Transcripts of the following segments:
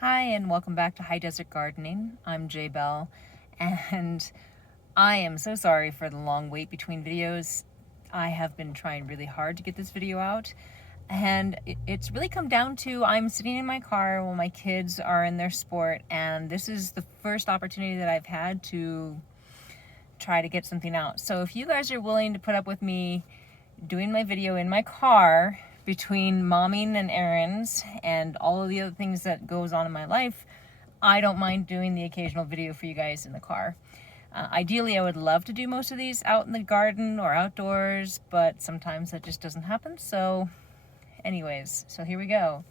Hi, and welcome back to High Desert Gardening. I'm Jay Bell, and I am so sorry for the long wait between videos. I have been trying really hard to get this video out, and it's really come down to I'm sitting in my car while my kids are in their sport, and this is the first opportunity that I've had to try to get something out. So if you guys are willing to put up with me doing my video in my car between momming and errands and all of the other things that goes on in my life, I don't mind doing the occasional video for you guys in the car. Ideally, I would love to do most of these out in the garden or outdoors, but sometimes that just doesn't happen. So anyways, so here we go.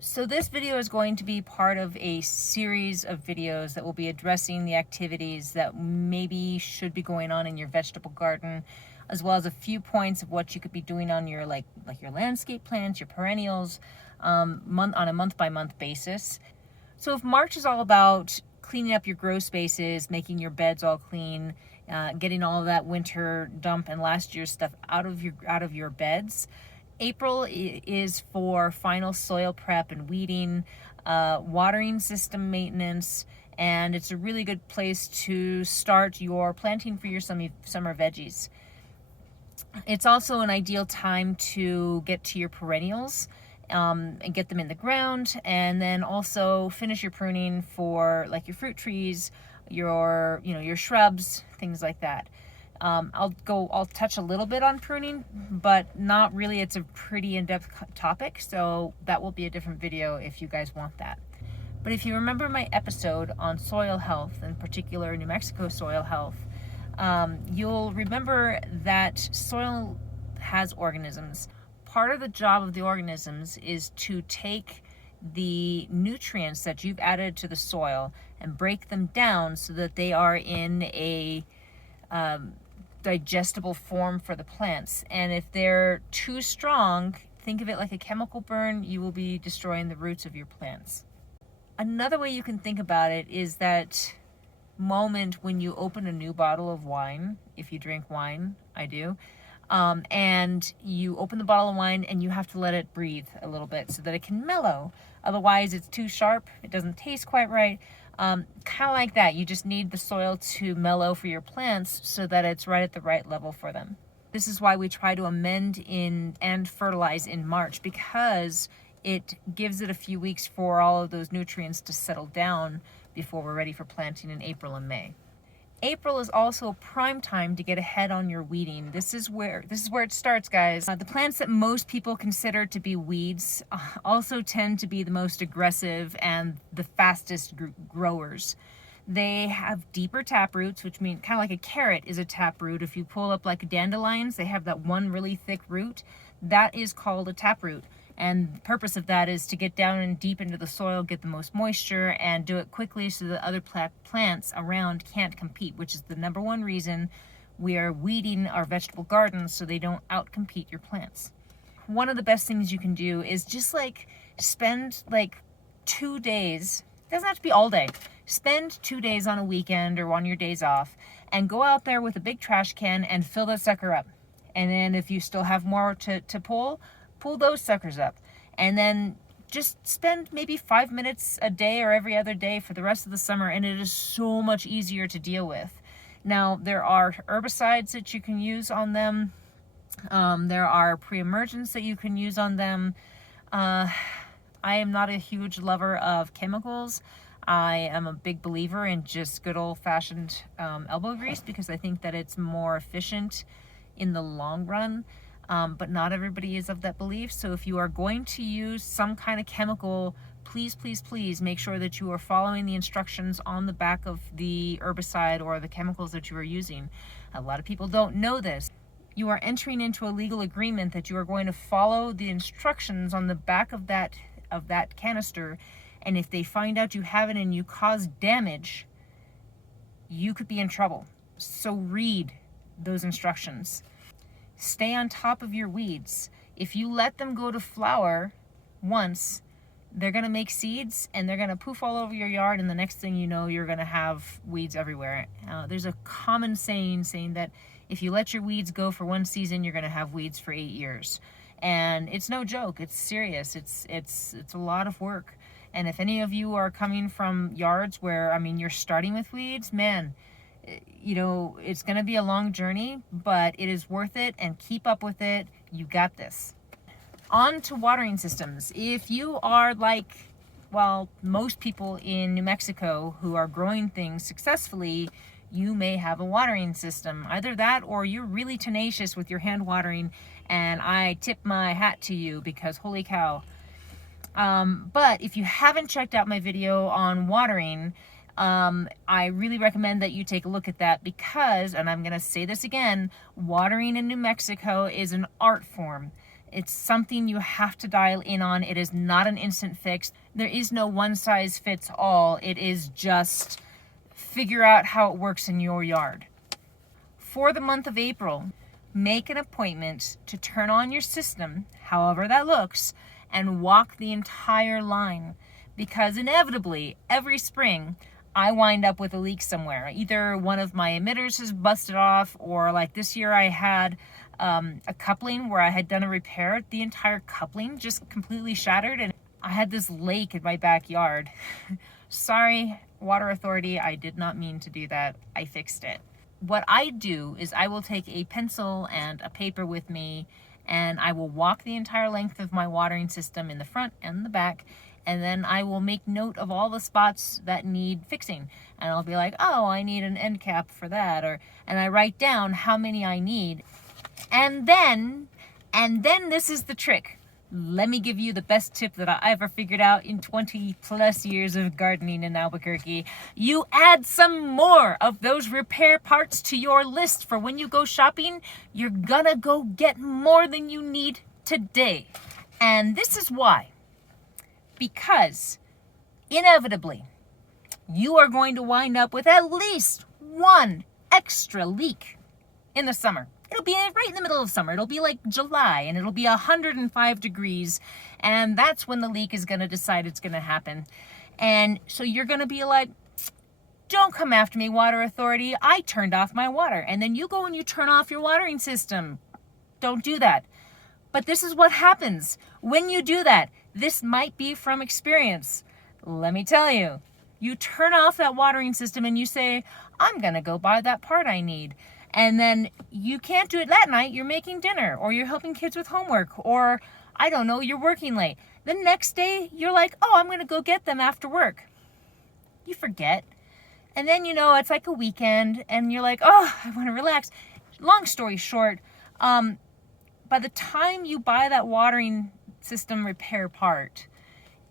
So this video is going to be part of a series of videos that will be addressing the activities that maybe should be going on in your vegetable garden, as well as a few points of what you could be doing on your like your landscape plants, your perennials, on a month-by-month basis. So if March is all about cleaning up your grow spaces, making your beds all clean, getting all of that winter dump and last year's stuff out of your beds, April is for final soil prep and weeding, watering system maintenance, and it's a really good place to start your planting for your summer veggies. It's also an ideal time to get to your perennials and get them in the ground, and then also finish your pruning for like your fruit trees, your shrubs, things like that. I'll touch a little bit on pruning, but not really. It's a pretty in-depth topic, so that will be a different video if you guys want that. But if you remember my episode on soil health, in particular New Mexico soil health, you'll remember that soil has organisms. Part of the job of the organisms is to take the nutrients that you've added to the soil and break them down so that they are in a digestible form for the plants. And if they're too strong, think of it like a chemical burn. You will be destroying the roots of your plants. Another way you can think about it is that moment when you open a new bottle of wine, if you drink wine, I do, and you open the bottle of wine and you have to let it breathe a little bit so that it can mellow. Otherwise it's too sharp, it doesn't taste quite right. Kind of like that, you just need the soil to mellow for your plants so that it's right at the right level for them. This is why we try to amend and fertilize in March, because it gives it a few weeks for all of those nutrients to settle down before we're ready for planting in April and May. April is also a prime time to get ahead on your weeding. This is where it starts, guys. The plants that most people consider to be weeds also tend to be the most aggressive and the fastest growers. They have deeper tap roots, which mean kind of like a carrot is a tap root. If you pull up like dandelions, they have that one really thick root. That is called a tap root. And the purpose of that is to get down and deep into the soil, get the most moisture, and do it quickly so that other plants around can't compete, which is the number one reason we are weeding our vegetable gardens, so they don't outcompete your plants. One of the best things you can do is just like spend like 2 days, it doesn't have to be all day, spend 2 days on a weekend or on your days off and go out there with a big trash can and fill that sucker up. And then if you still have more to pull those suckers up, and then just spend maybe 5 minutes a day or every other day for the rest of the summer, and it is so much easier to deal with. Now, there are herbicides that you can use on them. There are pre-emergents that you can use on them. I am not a huge lover of chemicals. I am a big believer in just good old-fashioned elbow grease, because I think that it's more efficient in the long run. But not everybody is of that belief. So if you are going to use some kind of chemical, please, please, please make sure that you are following the instructions on the back of the herbicide or the chemicals that you are using. A lot of people don't know this. You are entering into a legal agreement that you are going to follow the instructions on the back of that canister. And if they find out you have it and you cause damage, you could be in trouble. So read those instructions. Stay on top of your weeds. If you let them go to flower once, they're going to make seeds and they're going to poof all over your yard, and the next thing you know, you're going to have weeds everywhere. There's a common saying that if you let your weeds go for one season, you're going to have weeds for 8 years. And it's no joke. It's serious. It's a lot of work. And if any of you are coming from yards where, I mean, you're starting with weeds, man, you know, it's going to be a long journey, but it is worth it, and keep up with it. You got this. On to watering systems. If you are like, well, most people in New Mexico who are growing things successfully, you may have a watering system. Either that, or you're really tenacious with your hand watering, and I tip my hat to you, because holy cow. But if you haven't checked out my video on watering, I really recommend that you take a look at that, because, and I'm going to say this again, watering in New Mexico is an art form. It's something you have to dial in on. It is not an instant fix. There is no one size fits all. It is just figure out how it works in your yard. For the month of April, make an appointment to turn on your system, however that looks, and walk the entire line, because inevitably every spring I wind up with a leak somewhere. Either one of my emitters has busted off, or like this year I had a coupling where I had done a repair. The entire coupling just completely shattered, and I had this lake in my backyard. Sorry, Water Authority, I did not mean to do that. I fixed it. What I do is I will take a pencil and a paper with me, and I will walk the entire length of my watering system in the front and the back, and then I will make note of all the spots that need fixing. And I'll be like, oh, I need an end cap for that, and I write down how many I need. And then this is the trick. Let me give you the best tip that I ever figured out in 20 plus years of gardening in Albuquerque. You add some more of those repair parts to your list for when you go shopping. You're gonna go get more than you need today. And this is why. Because inevitably, you are going to wind up with at least one extra leak in the summer. It'll be right in the middle of summer. It'll be like July, and it'll be 105 degrees, and that's when the leak is going to decide it's going to happen. And so you're going to be like, don't come after me, Water Authority. I turned off my water. And then you go and you turn off your watering system. Don't do that. But this is what happens when you do that. This might be from experience. Let me tell you. You turn off that watering system and you say, I'm going to go buy that part I need. And then you can't do it that night. You're making dinner, or you're helping kids with homework, or I don't know, you're working late. The next day, you're like, oh, I'm going to go get them after work. You forget. And then, you know, it's like a weekend, and you're like, oh, I want to relax. Long story short, by the time you buy that watering system repair part,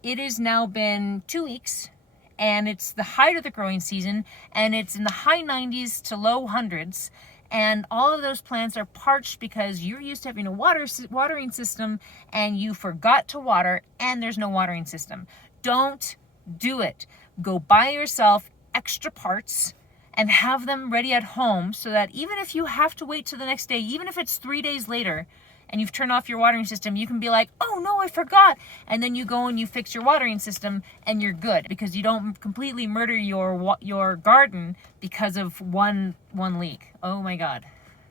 it has now been 2 weeks, and it's the height of the growing season, and it's in the high 90s to low hundreds. And all of those plants are parched because you're used to having a watering system, and you forgot to water, and there's no watering system. Don't do it. Go buy yourself extra parts and have them ready at home, so that even if you have to wait till the next day, even if it's 3 days later and you've turned off your watering system, you can be like, oh no, I forgot. And then you go and you fix your watering system and you're good, because you don't completely murder your garden because of one leak. Oh my God,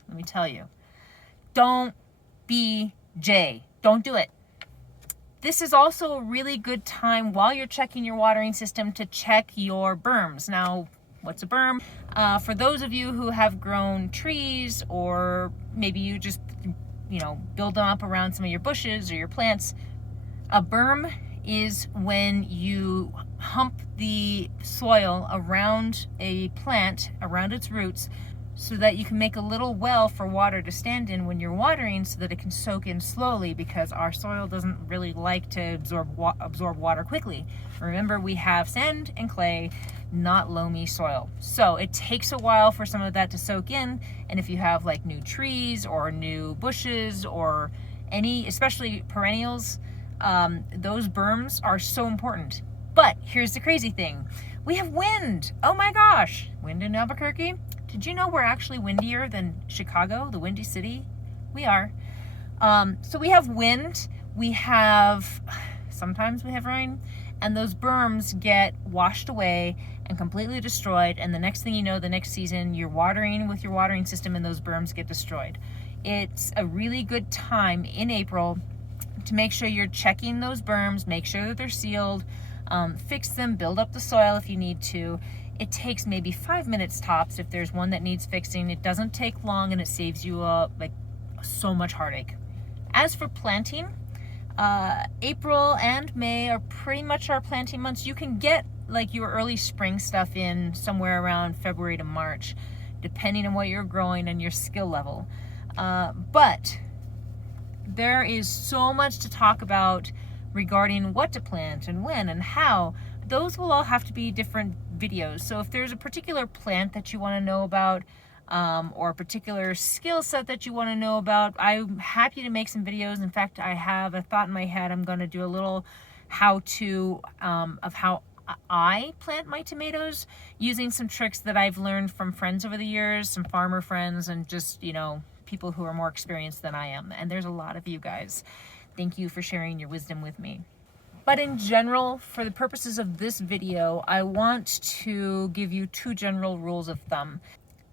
let me tell you. Don't be Jay. Don't do it. This is also a really good time while you're checking your watering system to check your berms. Now, what's a berm? For those of you who have grown trees, or maybe you just build them up around some of your bushes or your plants. A berm is when you hump the soil around a plant, around its roots, so that you can make a little well for water to stand in when you're watering, so that it can soak in slowly, because our soil doesn't really like to absorb water quickly. Remember, we have sand and clay, not loamy soil. So it takes a while for some of that to soak in. And if you have like new trees or new bushes or any, especially perennials, those berms are so important. But here's the crazy thing. We have wind. Oh my gosh. Wind in Albuquerque. Did you know we're actually windier than Chicago, the windy city? We are. So we have wind. Sometimes we have rain. And those berms get washed away and completely destroyed, and the next thing you know, the next season, you're watering with your watering system and those berms get destroyed. It's a really good time in April to make sure you're checking those berms, make sure that they're sealed, Fix them, build up the soil if you need to. It takes maybe 5 minutes tops if there's one that needs fixing. It doesn't take long, and it saves you like so much heartache. As for planting, April and May are pretty much our planting months. You can get like your early spring stuff in somewhere around February to March, depending on what you're growing and your skill level. But there is so much to talk about regarding what to plant and when and how. Those will all have to be different videos. So if there's a particular plant that you want to know about, or a particular skill set that you want to know about, I'm happy to make some videos. In fact, I have a thought in my head. I'm going to do a little how-to of how I plant my tomatoes, using some tricks that I've learned from friends over the years, some farmer friends, and just, you know, people who are more experienced than I am. And there's a lot of you guys. Thank you for sharing your wisdom with me. But in general, for the purposes of this video, I want to give you 2 general rules of thumb.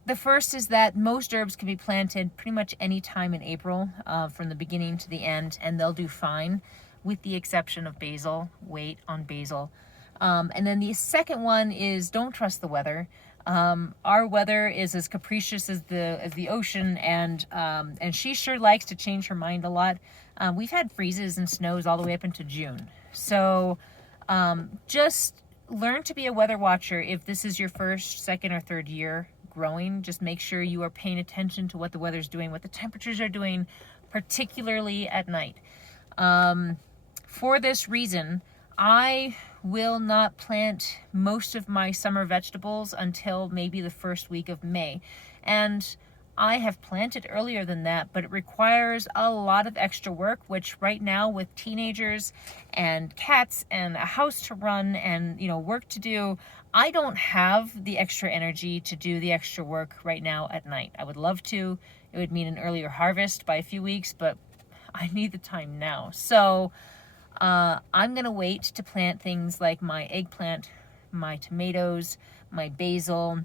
The first is that most herbs can be planted pretty much any time in April, from the beginning to the end, and they'll do fine, with the exception of basil. Wait on basil. And then the second one is don't trust the weather. Our weather is as capricious as the ocean, and she sure likes to change her mind a lot. We've had freezes and snows all the way up into June. So just learn to be a weather watcher. If this is your first, second, or third year growing, just make sure you are paying attention to what the weather's doing, what the temperatures are doing, particularly at night. For this reason, I will not plant most of my summer vegetables until maybe the first week of May. And I have planted earlier than that, but it requires a lot of extra work, which right now with teenagers and cats and a house to run and, you know, work to do, I don't have the extra energy to do the extra work right now at night. I would love to. It would mean an earlier harvest by a few weeks, but I need the time now. So I'm gonna wait to plant things like my eggplant, my tomatoes, my basil,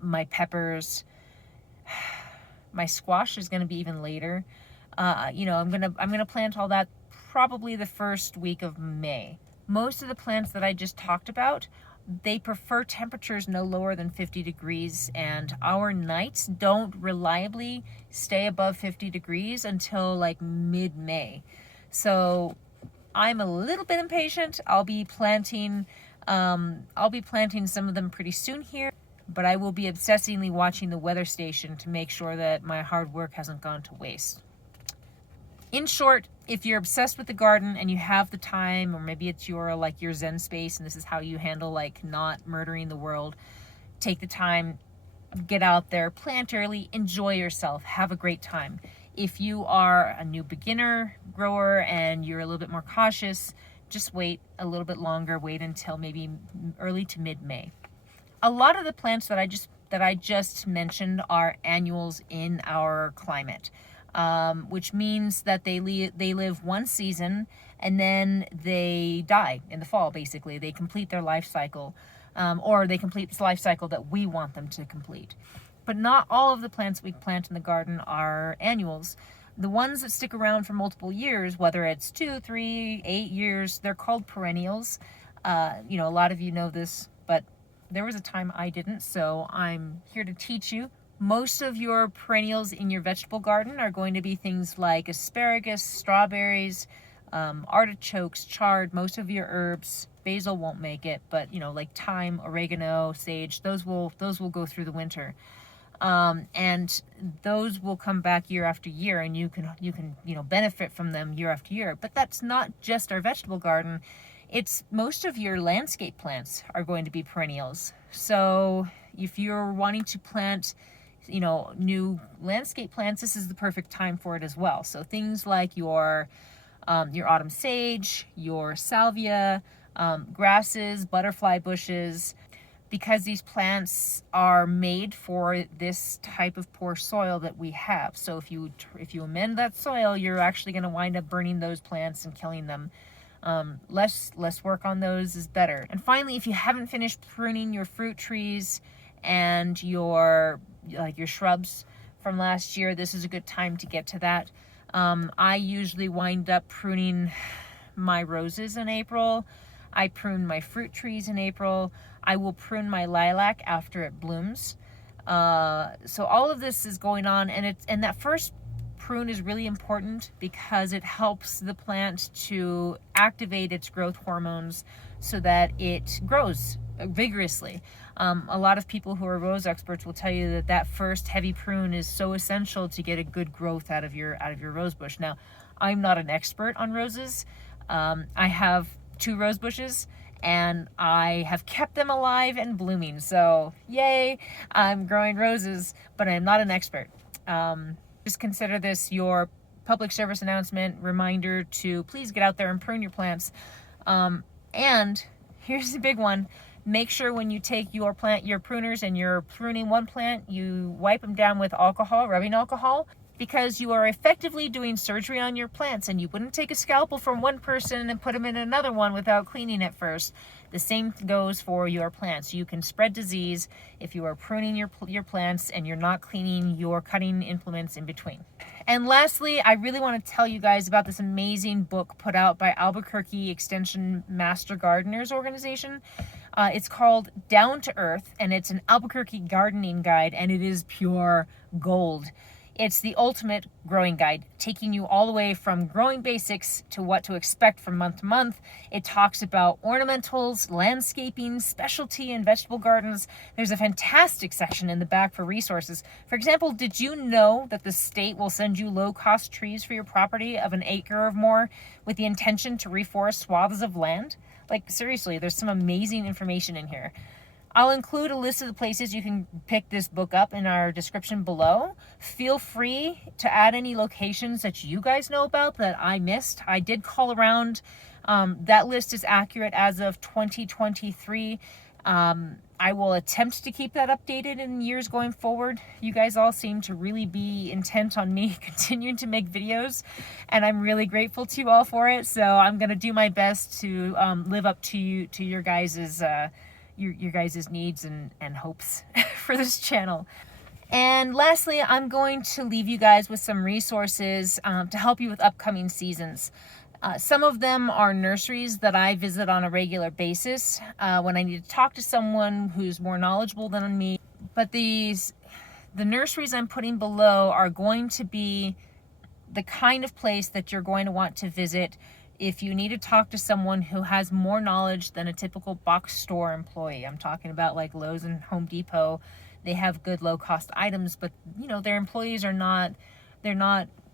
my peppers. My squash is gonna be even later. You know, I'm gonna plant all that probably the first week of May. Most of the plants that I just talked about, they prefer temperatures no lower than 50 degrees, and our nights don't reliably stay above 50 degrees until like mid-May. So I'm a little bit impatient. I'll be planting some of them pretty soon here, but I will be obsessively watching the weather station to make sure that my hard work hasn't gone to waste. In short, if you're obsessed with the garden and you have the time, or maybe it's your Zen space and this is how you handle like not murdering the world, take the time, get out there, plant early, enjoy yourself, have a great time. If you are a new beginner grower and you're a little bit more cautious, just wait a little bit longer, wait until maybe early to mid-May. A lot of the plants that I just mentioned are annuals in our climate. Which means that they live one season and then they die in the fall, basically. They complete their life cycle, or they complete this life cycle that we want them to complete. But not all of the plants we plant in the garden are annuals. The ones that stick around for multiple years, whether it's 2, 3, 8 years, they're called perennials. You know, a lot of you know this, but there was a time I didn't, so I'm here to teach you. Most of your perennials in your vegetable garden are going to be things like asparagus, strawberries, artichokes, chard, most of your herbs. Basil won't make it, but you know, like thyme, oregano, sage, those will go through the winter. And those will come back year after year, and you can benefit from them year after year. But that's not just our vegetable garden. It's most of your landscape plants are going to be perennials. So if you're wanting to plant new landscape plants, this is the perfect time for it as well. So things like your autumn sage, your salvia, grasses, butterfly bushes, because these plants are made for this type of poor soil that we have. So if you amend that soil, you're actually going to wind up burning those plants and killing them. Less work on those is better. And finally, if you haven't finished pruning your fruit trees and your shrubs from last year, this is a good time to get to that. I usually wind up pruning my roses in April. I prune my fruit trees in April. I will prune my lilac after it blooms. So all of this is going on, and that first prune is really important because it helps the plant to activate its growth hormones so that it grows vigorously. A lot of people who are rose experts will tell you that that first heavy prune is so essential to get a good growth out of your rose bush. Now, I'm not an expert on roses. I have 2 rose bushes and I have kept them alive and blooming. So yay, I'm growing roses, but I'm not an expert. Just consider this your public service announcement, reminder to please get out there and prune your plants. And here's the big one. Make sure when you take your pruners and you're pruning one plant, you wipe them down with alcohol, rubbing alcohol, because you are effectively doing surgery on your plants, and you wouldn't take a scalpel from one person and put them in another one without cleaning it first. The same goes for your plants. You can spread disease if you are pruning your plants and you're not cleaning your cutting implements in between. And lastly, I really want to tell you guys about this amazing book put out by Albuquerque Extension Master Gardeners organization. It's called Down to Earth, and it's an Albuquerque gardening guide, and it is pure gold. It's the ultimate growing guide, taking you all the way from growing basics to what to expect from month to month. It talks about ornamentals, landscaping, specialty, and vegetable gardens. There's a fantastic section in the back for resources. For example, did you know that the state will send you low-cost trees for your property of 1 acre or more with the intention to reforest swaths of land? Like, seriously, there's some amazing information in here. I'll include a list of the places you can pick this book up in our description below. Feel free to add any locations that you guys know about that I missed. I did call around. That list is accurate as of 2023. I will attempt to keep that updated in years going forward. You guys all seem to really be intent on me continuing to make videos, and I'm really grateful to you all for it. So I'm going to do my best to live up to your guys's your guys' needs and hopes for this channel. And lastly, I'm going to leave you guys with some resources to help you with upcoming seasons. Some of them are nurseries that I visit on a regular basis when I need to talk to someone who's more knowledgeable than me. But the nurseries I'm putting below are going to be the kind of place that you're going to want to visit if you need to talk to someone who has more knowledge than a typical box store employee. I'm talking about like Lowe's and Home Depot. They have good low-cost items, but you know, their employees they're not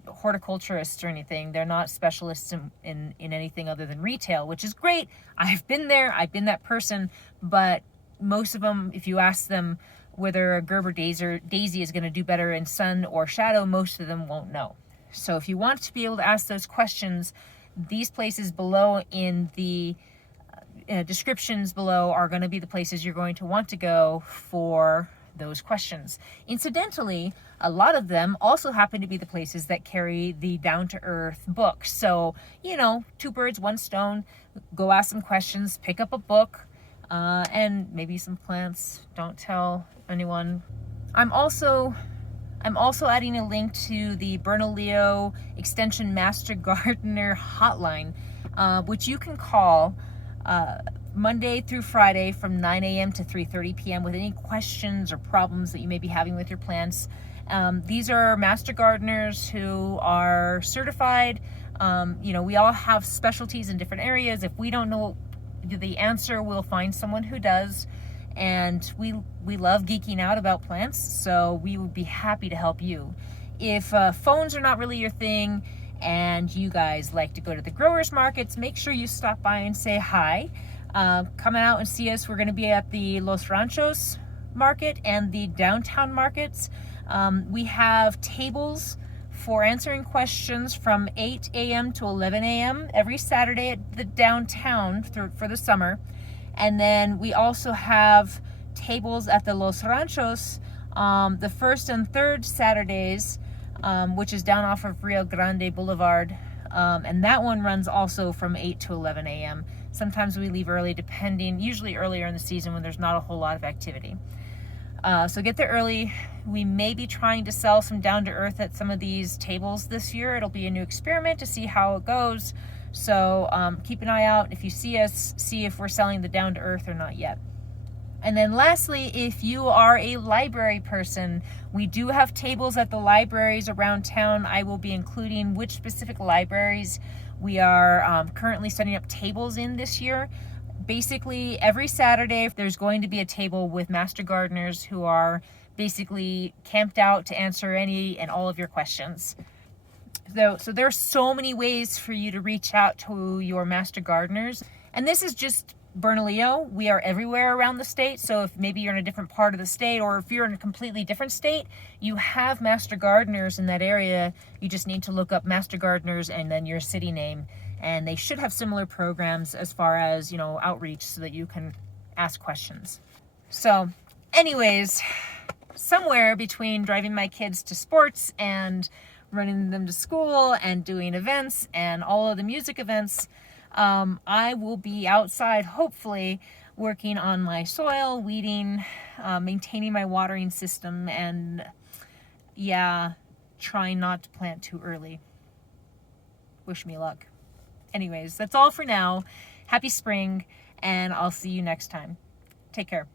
horticulturists or anything. They're not specialists in anything other than retail, which is great. I've been there, I've been that person, but most of them, if you ask them whether a Gerber daisy is going to do better in sun or shadow, most of them won't know. So if you want to be able to ask those questions, these places below in the descriptions below are going to be the places you're going to want to go for those questions. Incidentally, a lot of them also happen to be the places that carry the Down to Earth book. So, you know, 2 birds, 1 stone. Go ask some questions, pick up a book, and maybe some plants. Don't tell anyone. I'm also adding a link to the Bernalillo Extension Master Gardener hotline, which you can call Monday through Friday from 9 a.m. to 3:30 p.m. with any questions or problems that you may be having with your plants. These are master gardeners who are certified. You know, we all have specialties in different areas. If we don't know the answer, we'll find someone who does. And we love geeking out about plants, so we would be happy to help you. If phones are not really your thing and you guys like to go to the growers markets, make sure you stop by and say hi. Come out and see us. We're going to be at the Los Ranchos market and the downtown markets. We have tables for answering questions from 8 a.m. to 11 a.m. every Saturday at the downtown for the summer. And then we also have tables at the Los Ranchos the first and third Saturdays, which is down off of Rio Grande Boulevard. And that one runs also from 8 to 11 a.m. Sometimes we leave early, usually earlier in the season when there's not a whole lot of activity. So get there early. We may be trying to sell some Down to Earth at some of these tables this year. It'll be a new experiment to see how it goes. So keep an eye out. If you see us, see if we're selling the down to earth or not yet. And then lastly, if you are a library person, we do have tables at the libraries around town. I will be including which specific libraries we are currently setting up tables in this year. Basically, every Saturday, there's going to be a table with master gardeners who are basically camped out to answer any and all of your questions. So there are so many ways for you to reach out to your master gardeners. And this is just Bernalillo. We are everywhere around the state. So if maybe you're in a different part of the state, or if you're in a completely different state, you have master gardeners in that area. You just need to look up master gardeners and then your city name. And they should have similar programs as far as, outreach so that you can ask questions. So anyways, somewhere between driving my kids to sports and running them to school and doing events and all of the music events, I will be outside, hopefully, working on my soil, weeding, maintaining my watering system, and trying not to plant too early. Wish me luck. Anyways, that's all for now. Happy spring, and I'll see you next time. Take care.